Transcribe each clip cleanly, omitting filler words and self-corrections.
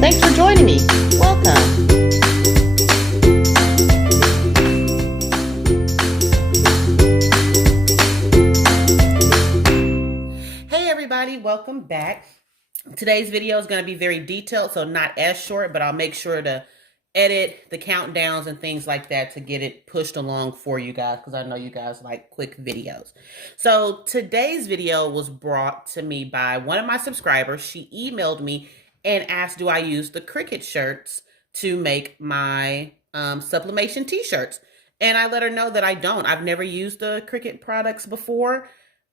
Thanks for joining me. Welcome. Hey everybody, welcome back. Today's video is going to be very detailed, so not as short, but I'll make sure to edit the countdowns and things like that to get it pushed along for you guys, because I know you guys like quick videos. So today's video was brought to me by one of my subscribers. She emailed me and asked, do I use the Cricut shirts to make my sublimation t-shirts? And I let her know that I don't. I've never used the Cricut products before.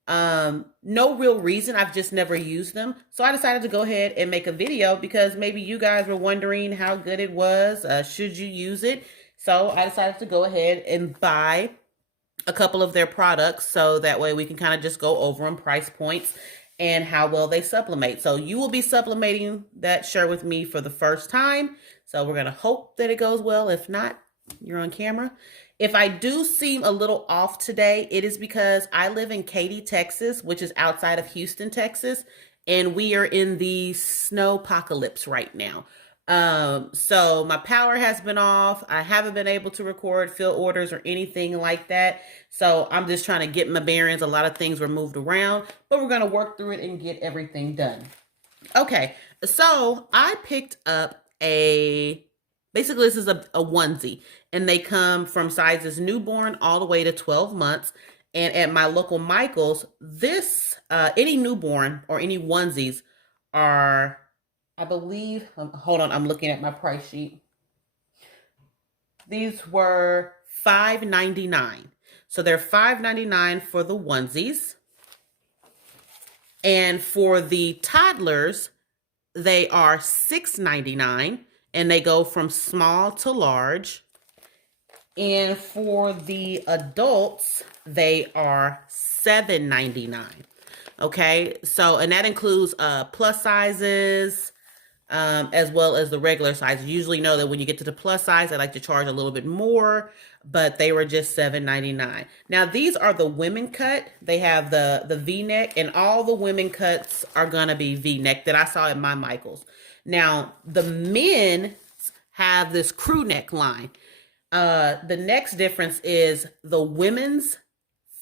No real reason, I've just never used them. So I decided to go ahead and make a video because maybe you guys were wondering how good it was. Should you use it? So I decided to go ahead and buy a couple of their products so that way we can kind of just go over them, price points, and how well they sublimate. So you will be sublimating that shirt with me for the first time. So we're going to hope that it goes well. If not, you're on camera. If I do seem a little off today, it is because I live in Katy, Texas, which is outside of Houston, Texas, and we are in the snow apocalypse right now. So my power has been off. I haven't been able to record, fill orders, or anything like that. So I'm just trying to get my bearings. A lot of things were moved around, but we're going to work through it and get everything done. Okay, so I picked up basically this is a onesie, and they come from sizes newborn all the way to 12 months. And at my local Michael's, any newborn or any onesies are, I believe, hold on, I'm looking at my price sheet. These were $5.99. So they're $5.99 for the onesies. And for the toddlers, they are $6.99, and they go from small to large. And for the adults, they are $7.99. Okay, so, and that includes plus sizes, as well as the regular size. You usually know that when you get to the plus size, I like to charge a little bit more, but they were just $7.99. Now, these are the women cut. They have the V-neck, and all the women cuts are gonna be V-neck that I saw at my Michael's. Now, the men have this crew neck line. The next difference is the women's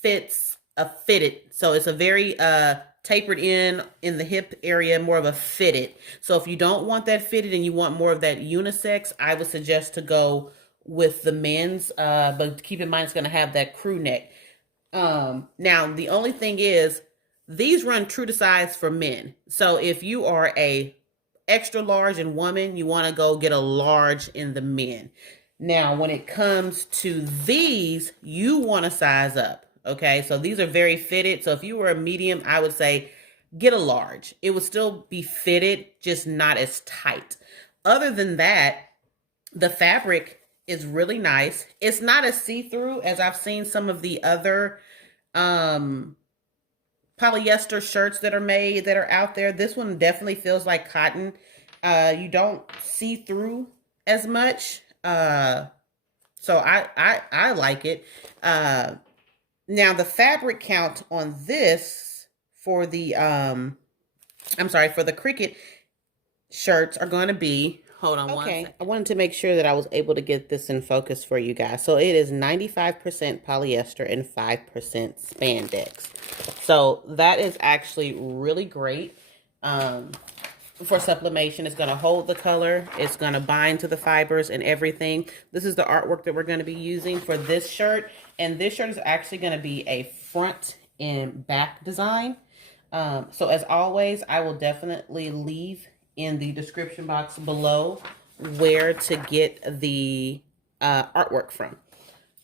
fits a fitted. So it's a very tapered in the hip area, more of a fitted. So if you don't want that fitted and you want more of that unisex, I would suggest to go with the men's, but keep in mind it's going to have that crew neck. Now, the only thing is these run true to size for men. So if you are a extra large in woman, you want to go get a large in the men. Now, when it comes to these, you want to size up. Okay, so these are very fitted. So if you were a medium, I would say get a large. It would still be fitted, just not as tight. Other than that, the fabric is really nice. It's not as see-through as I've seen some of the other polyester shirts that are made that are out there. This one definitely feels like cotton. You don't see through as much. So I like it. Now the fabric count on this for the for the Cricut shirts are going to be, hold on one second. I wanted to make sure that I was able to get this in focus for you guys. So it is 95% polyester and 5% spandex. So that is actually really great. For sublimation, it's going to hold the color, it's going to bind to the fibers and everything. This is the artwork that we're going to be using for this shirt, and this shirt is actually going to be a front and back design. So as always, I will definitely leave in the description box below where to get the artwork from.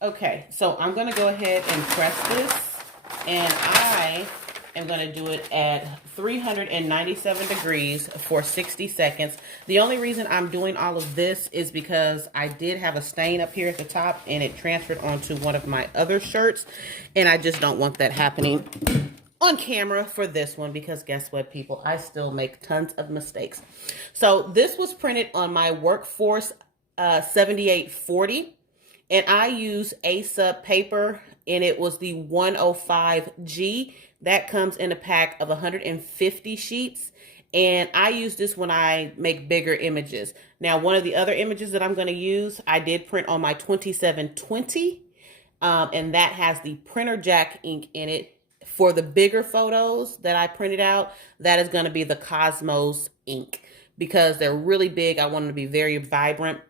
Okay, so I'm going to go ahead and press this, and I am going to do it at 397 degrees for 60 seconds. The only reason I'm doing all of this is because I did have a stain up here at the top and it transferred onto one of my other shirts, and I just don't want that happening on camera for this one, because guess what, people, I still make tons of mistakes. So this was printed on my Workforce 7840, and I use A-Sub paper, and it was the 105G. That comes in a pack of 150 sheets, And I use this when I make bigger images. Now, one of the other images that I'm going to use, I did print on my 2720, and that has the printer jack ink in it. For the bigger photos that I printed out, that is going to be the Cosmos ink because they're really big. I want them to be very vibrant.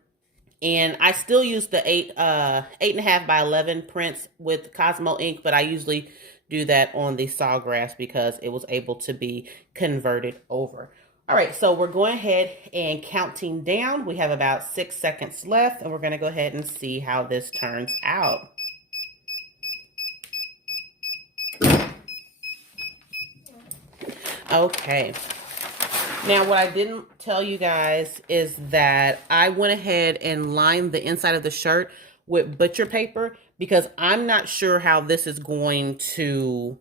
And I still use the 8.5 by 11 prints with Cosmo ink, but I usually do that on the Sawgrass because it was able to be converted over. All right, so we're going ahead and counting down. We have about 6 seconds left, and we're going to go ahead and see how this turns out. Okay. Now, what I didn't tell you guys is that I went ahead and lined the inside of the shirt with butcher paper because I'm not sure how this is going to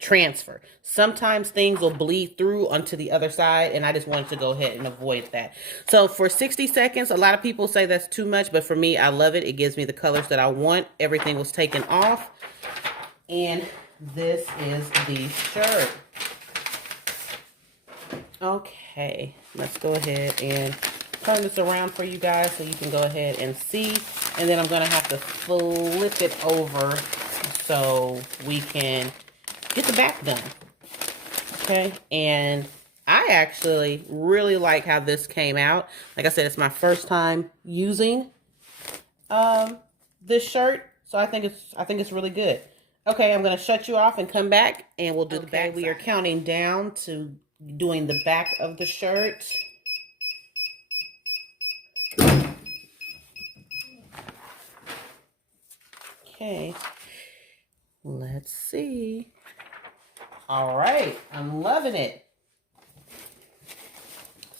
transfer. Sometimes things will bleed through onto the other side, and I just wanted to go ahead and avoid that. So for 60 seconds, a lot of people say that's too much, but for me, I love it. It gives me the colors that I want. Everything was taken off, and this is the shirt. Okay, let's go ahead and turn this around for you guys so you can go ahead and see. And then I'm going to have to flip it over so we can get the back done. Okay, and I actually really like how this came out. Like I said, it's my first time using this shirt, so I think it's really good. Okay, I'm going to shut you off and come back, and we'll do the back. We are counting down to doing the back of the shirt. Okay, let's see. All right, I'm loving it.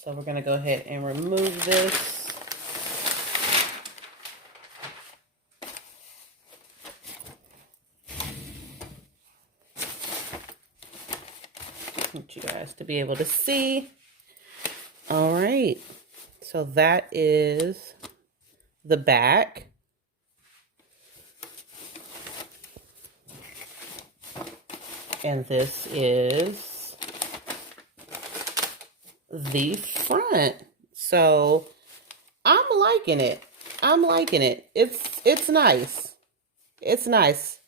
So we're going to go ahead and remove this. I want you guys to be able to see. All right, so that is the back. And this is the front. So I'm liking it. I'm liking it. It's nice. It's nice.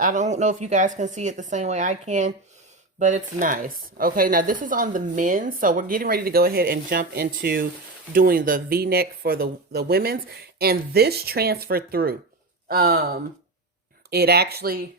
I don't know if you guys can see it the same way I can, but it's nice. Okay, now this is on the men's, so we're getting ready to go ahead and jump into doing the V-neck for the women's, and this transferred through. It actually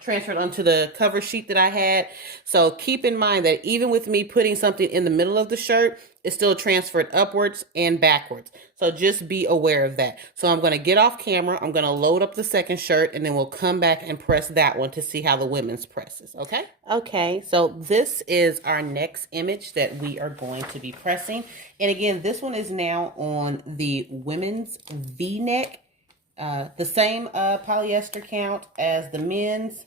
transferred onto the cover sheet that I had. So keep in mind that even with me putting something in the middle of the shirt, it still transferred upwards and backwards. So just be aware of that. So I'm going to get off camera. I'm going to load up the second shirt, and then we'll come back and press that one to see how the women's presses. Okay? Okay, so this is our next image that we are going to be pressing. And again, this one is now on the women's V-neck. The same polyester count as the men's.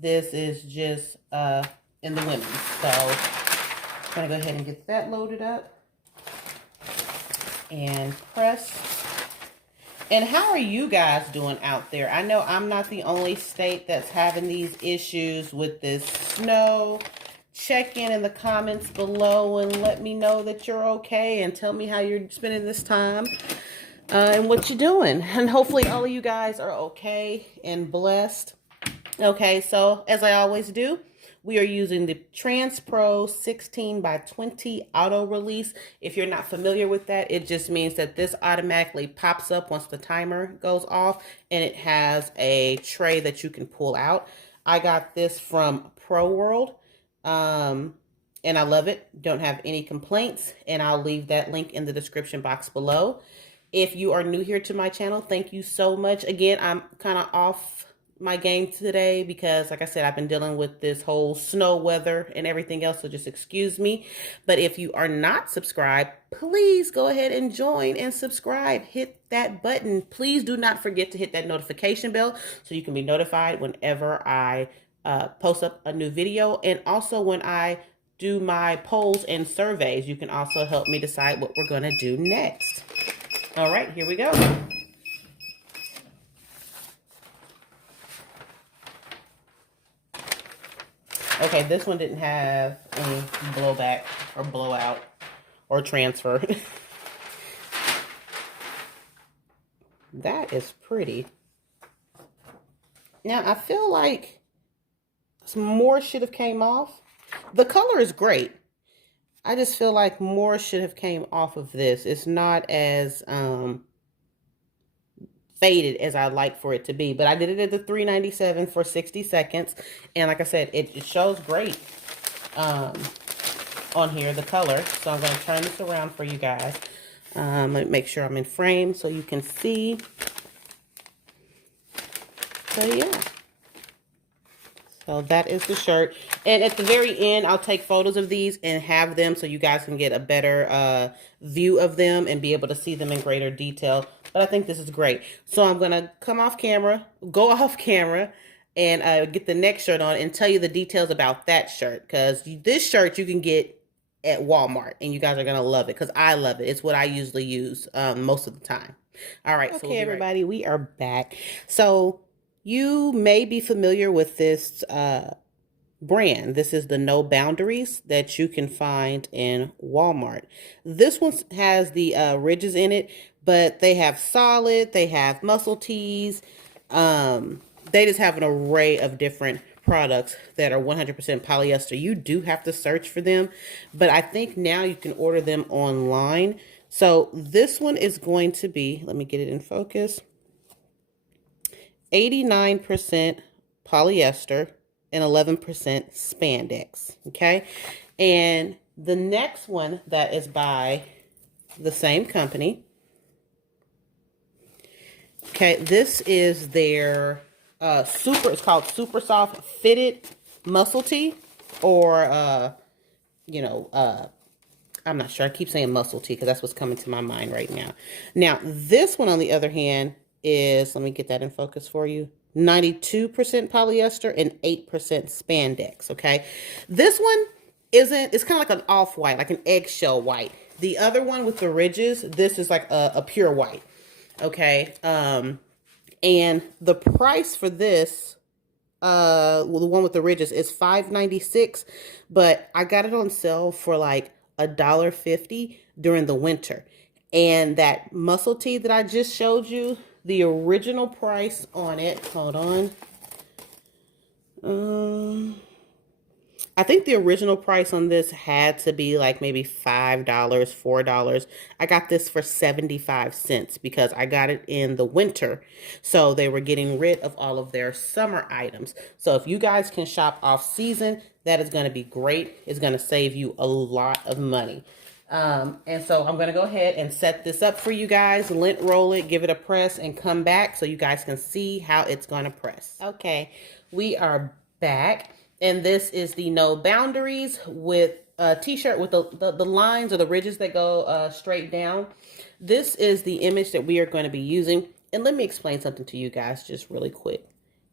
This is just in the women's. So I'm going to go ahead and get that loaded up and press. And how are you guys doing out there? I know I'm not the only state that's having these issues with this snow. Check in the comments below and let me know that you're okay, and tell me how you're spending this time. And what you're doing. And hopefully all of you guys are okay and blessed. Okay, so as I always do, we are using the TransPro 16 by 20 auto release. If you're not familiar with that, it just means that this automatically pops up once the timer goes off, and it has a tray that you can pull out. I got this from Pro World, and I love it. Don't have any complaints, and I'll leave that link in the description box below. If you are new here to my channel, thank you so much. Again, I'm kind of off my game today because, like I said, I've been dealing with this whole snow weather and everything else, so just excuse me. But if you are not subscribed, please go ahead and join and subscribe. Hit that button. Please do not forget to hit that notification bell so you can be notified whenever I post up a new video, and also when I do my polls and surveys. You can also help me decide what we're going to do next. All right, here we go. Okay, this one didn't have any blowback or blowout or transfer. That is pretty. Now, I feel like some more should have came off. The color is great. I just feel like more should have came off of this. It's not as faded as I'd like for it to be. But I did it at the $3.97 for 60 seconds. And like I said, it shows great on here, the color. So I'm going to turn this around for you guys. Let me make sure I'm in frame so you can see. So yeah. So that is the shirt. And at the very end, I'll take photos of these and have them so you guys can get a better view of them and be able to see them in greater detail. But I think this is great. So I'm going to go off camera, and get the next shirt on and tell you the details about that shirt. Because this shirt you can get at Walmart, and you guys are going to love it because I love it. It's what I usually use most of the time. All right. Okay, so everybody, we are back. So you may be familiar with this brand. This is the No Boundaries that you can find in Walmart. This one has the ridges in it, but they have solid, they have muscle tees. They just have an array of different products that are 100% polyester. You do have to search for them, but I think now you can order them online. So this one is going to be, let me get it in focus, 89% polyester and 11% spandex, okay? And the next one that is by the same company, okay, this is their it's called Super Soft Fitted Muscle Tee, or I'm not sure. I keep saying muscle tee because that's what's coming to my mind right now. Now, this one, on the other hand, is, let me get that in focus for you, 92% polyester and 8% spandex, okay? This one it's kind of like an off-white, like an eggshell white. The other one with the ridges, this is like a pure white, okay? And the price for this, the one with the ridges, is $5.96, but I got it on sale for like $1.50 during the winter. And that muscle tee that I just showed you, the original price on it, hold on. I think the original price on this had to be like maybe $5, $4. I got this for 75 cents because I got it in the winter. So they were getting rid of all of their summer items. So if you guys can shop off season, that is going to be great. It's going to save you a lot of money. And so I'm going to go ahead and set this up for you guys, lint roll it, give it a press, and come back so you guys can see how it's going to press. Okay, we are back, and this is the No Boundaries with a t-shirt with the lines or the ridges that go straight down. This is the image that we are going to be using, and let me explain something to you guys just really quick.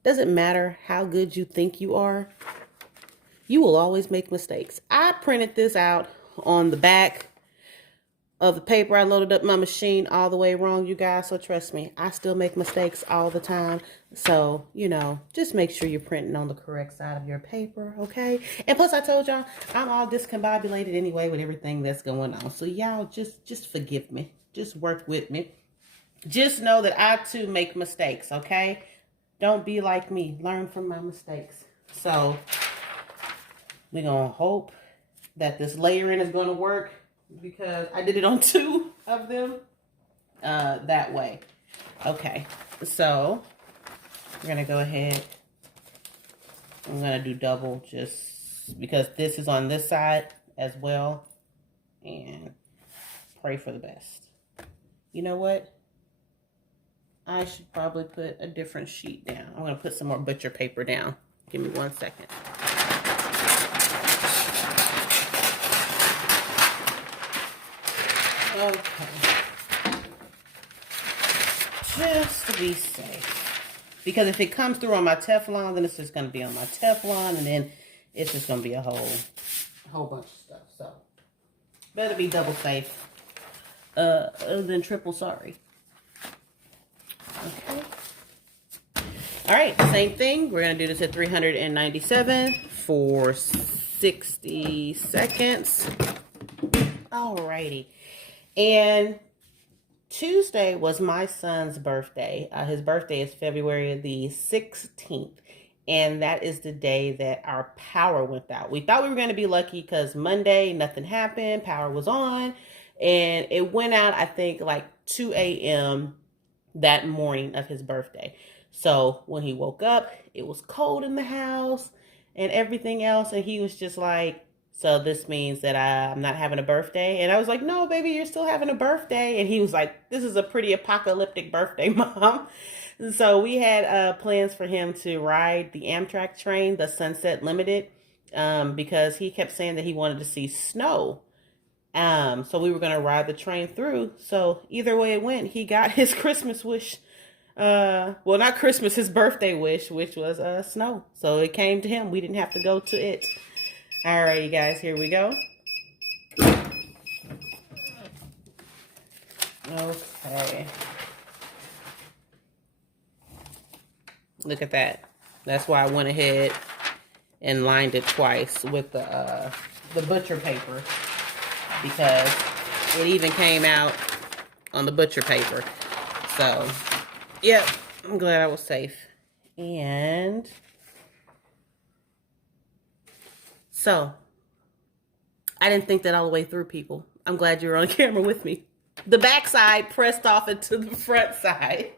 Doesn't matter how good you think you are, you will always make mistakes. I printed this out on the back of the paper. I loaded up my machine all the way wrong, you guys. So trust me, I still make mistakes all the time. So, just make sure you're printing on the correct side of your paper, okay? And plus, I told y'all, I'm all discombobulated anyway with everything that's going on. So y'all just forgive me. Just work with me. Just know that I too make mistakes, okay? Don't be like me. Learn from my mistakes. So we're going to hope that this layering is going to work, because I did it on 2 of them that way. Okay, so we're going to go ahead. I'm going to do double just because this is on this side as well, and pray for the best. You know what? I should probably put a different sheet down. I'm going to put some more butcher paper down. Give me 1 second. Okay, just to be safe, because if it comes through on my Teflon, then it's just going to be on my Teflon, and then it's just going to be a whole bunch of stuff. So better be double safe than triple sorry. Okay. All right, same thing. We're going to do this at 397 for 60 seconds. Alrighty. And Tuesday was my son's birthday. His birthday is February the 16th. And that is the day that our power went out. We thought we were going to be lucky because Monday, nothing happened. Power was on. And it went out, I think, like 2 a.m. that morning of his birthday. So when he woke up, it was cold in the house and everything else. And he was just like, so this means that I'm not having a birthday? And I was like, no, baby, you're still having a birthday. And he was like, this is a pretty apocalyptic birthday, Mom. So we had plans for him to ride the Amtrak train, the Sunset Limited, because he kept saying that he wanted to see snow. So we were going to ride the train through. So either way it went, he got his Christmas wish. Well, not Christmas, his birthday wish, which was snow. So it came to him. We didn't have to go to it. Alrighty, guys, here we go. Okay. Look at that. That's why I went ahead and lined it twice with the butcher paper, because it even came out on the butcher paper. So, yep, I'm glad I was safe. And so, I didn't think that all the way through, people. I'm glad you were on camera with me. The back side pressed off into the front side.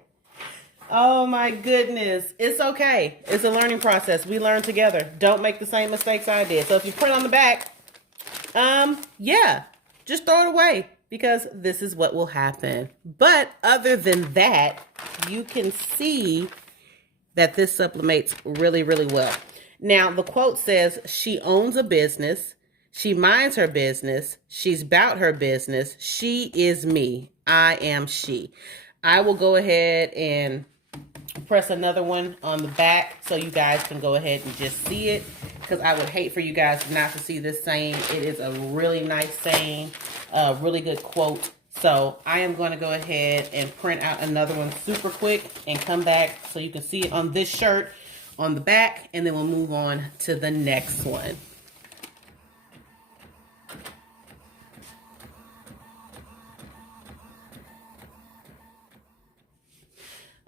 Oh my goodness. It's okay. It's a learning process. We learn together. Don't make the same mistakes I did. So if you print on the back, yeah, just throw it away, because this is what will happen. But other than that, you can see that this sublimates really, really well. Now, the quote says, she owns a business. She minds her business. She's about her business. She is me. I am she. I will go ahead and press another one on the back so you guys can go ahead and just see it, because I would hate for you guys not to see this saying. It is a really nice saying, a really good quote. So I am going to go ahead and print out another one super quick and come back so you can see it on this shirt on the back, and then we'll move on to the next one.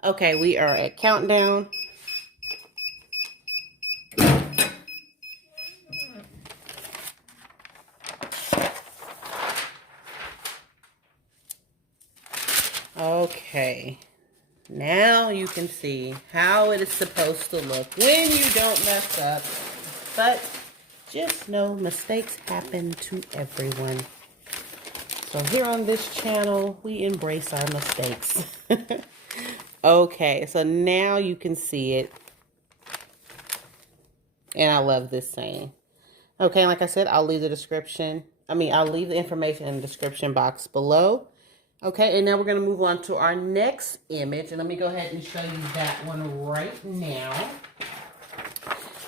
Okay, we are at countdown. Okay, now you can see how it is supposed to look when you don't mess up. But just know mistakes happen to everyone. So here on this channel, we embrace our mistakes. Okay, so now you can see it. And I love this saying. Okay, like I said, I'll leave the information in the description box below. Okay, and now we're going to move on to our next image. And let me go ahead and show you that one right now.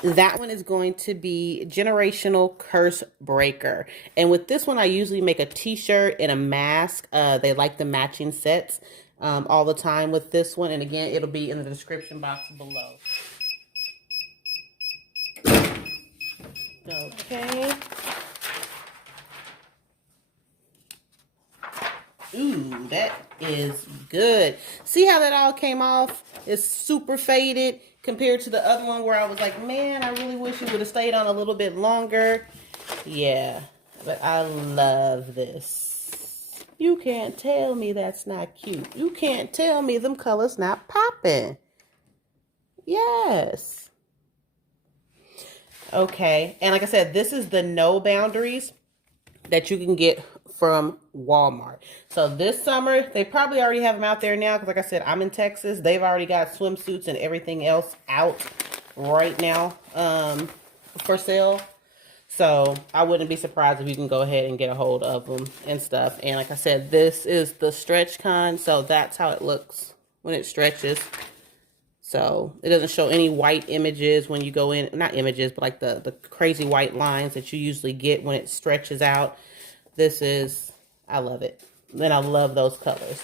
That one is going to be Generational Curse Breaker. And with this one, I usually make a t-shirt and a mask. They like the matching sets all the time with this one. And again, it'll be in the description box below. Okay. Ooh, that is good. See how that all came off? It's super faded compared to the other one where I was like, man, I really wish it would have stayed on a little bit longer. Yeah, but I love this. You can't tell me that's not cute. You can't tell me them colors not popping. Yes. Okay, and like I said, this is the no boundaries that you can get from Walmart. So this summer, they probably already have them out there now, because like I said, I'm in Texas. They've already got swimsuits and everything else out right now for sale. So I wouldn't be surprised if you can go ahead and get a hold of them and stuff. And like I said, this is the stretch con, so that's how it looks when it stretches. So it doesn't show any white images when you go in, not images, but like the crazy white lines that you usually get when it stretches out. This is, I love it. And I love those colors.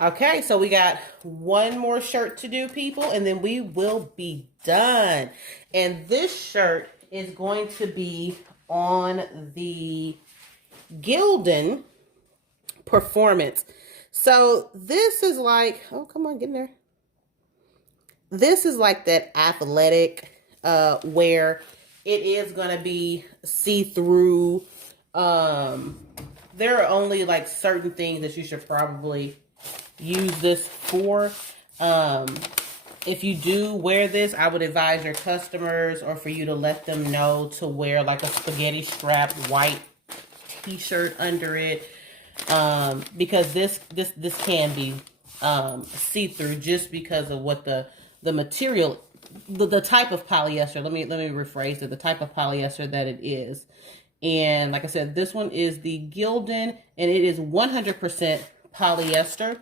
Okay, so we got one more shirt to do, people, and then we will be done. And this shirt is going to be on the Gildan Performance. So this is like, oh, come on, get in there. This is like that athletic wear. It is going to be see-through. There are only like certain things that you should probably use this for. If you do wear this, I would advise your customers or for you to let them know to wear like a spaghetti strap white t-shirt under it, because this can be see-through just because of what the material, the type of polyester. Let me rephrase it. The type of polyester that it is. And like I said, this one is the Gildan, and it is 100% polyester.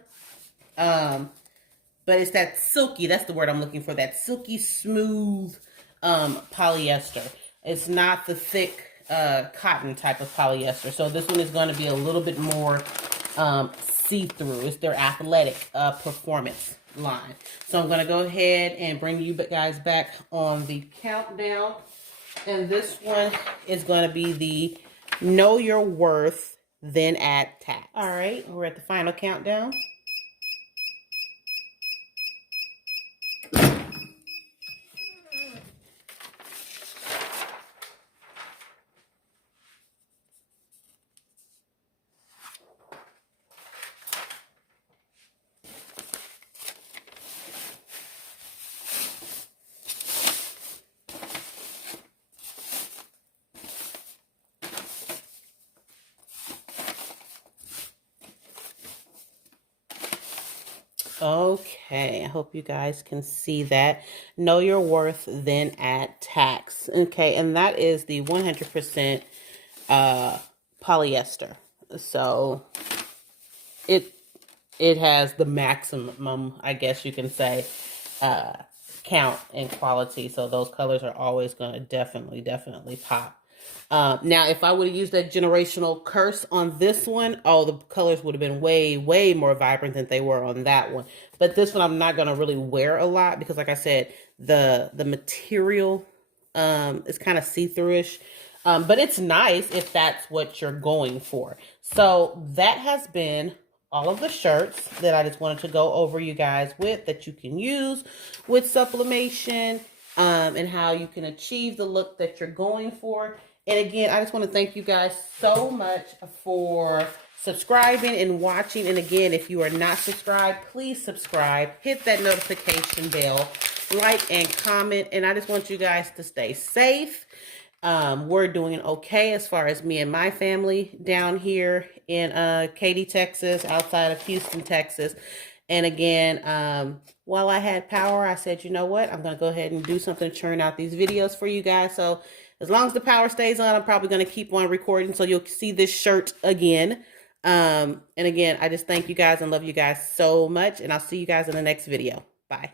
But it's that silky, that's the word I'm looking for, that silky smooth polyester. It's not the thick cotton type of polyester. So this one is going to be a little bit more see-through. It's their athletic performance line. So I'm going to go ahead and bring you guys back on the countdown. And this one is going to be the Know Your Worth, Then Add Tax. All right, we're at the final countdown. Okay, I hope you guys can see that. Know your worth, then add tax. Okay, and that is the 100% polyester. So it has the maximum, I guess you can say, count and quality. So those colors are always going to definitely pop. Now, if I would have used that generational curse on this one, oh, the colors would have been way more vibrant than they were on that one. But this one I'm not going to really wear a lot because, like I said, the material is kind of see-through-ish. But it's nice if that's what you're going for. So that has been all of the shirts that I just wanted to go over you guys with that you can use with sublimation, and how you can achieve the look that you're going for. And again, I just want to thank you guys so much for subscribing and watching. And again, if you are not subscribed, please subscribe. Hit that notification bell, like and comment. And I just want you guys to stay safe. We're doing okay as far as me and my family down here in Katy, Texas, outside of Houston, Texas. And again, while I had power, I said, you know what? I'm going to go ahead and do something to churn out these videos for you guys. So as long as the power stays on, I'm probably going to keep on recording. So you'll see this shirt again. And again, I just thank you guys and love you guys so much. And I'll see you guys in the next video. Bye.